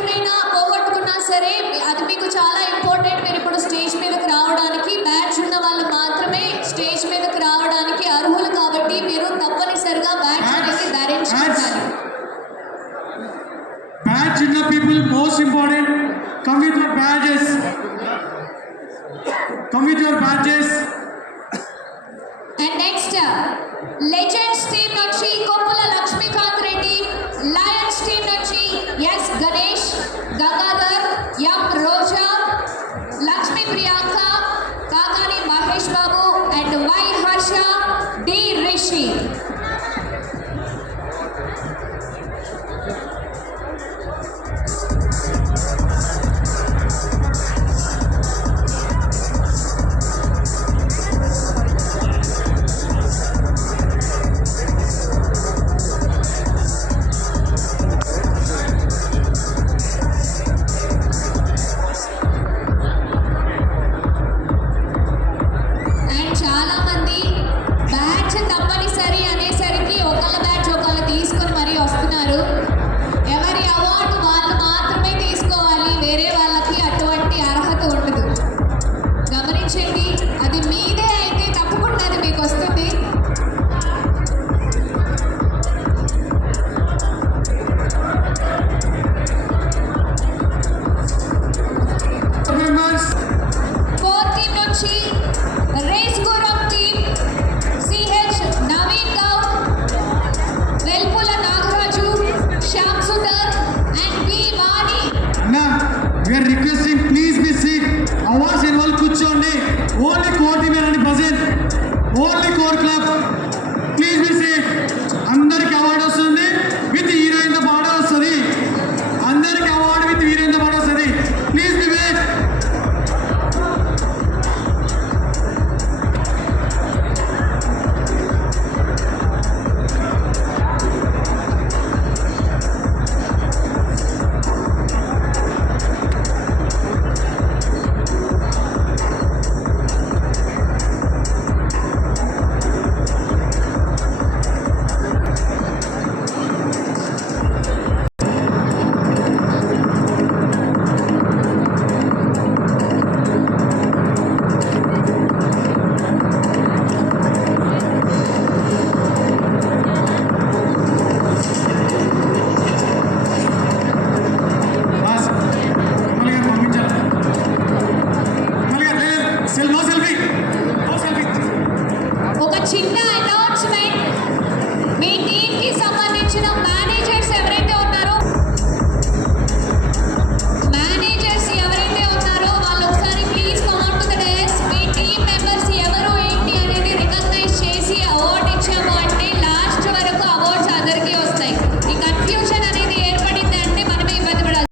ఎప్పుడైనా పోగొట్టుకున్నా సరే అది మీకు చాలా ఇంపార్టెంట్. మీరు ఇప్పుడు స్టేజ్ మీదకి రావడానికి బ్యాడ్జ్ ఉన్న వాళ్ళు మాత్రమే స్టేజ్ మీదకి రావడానికి అర్హులు. కాబట్టి మీరు తప్పనిసరిగా బ్యాడ్జ్ అనేది ధరించాలి. బ్యాడ్జ్ ఉన్న people most important. Come with your badges. Come with your badges. And next, Legends team నుంచి కొప్పుల లక్ష్మీకాంత్ రెడ్డి, Lions team నుంచి ఎస్ గణేష్, గంగా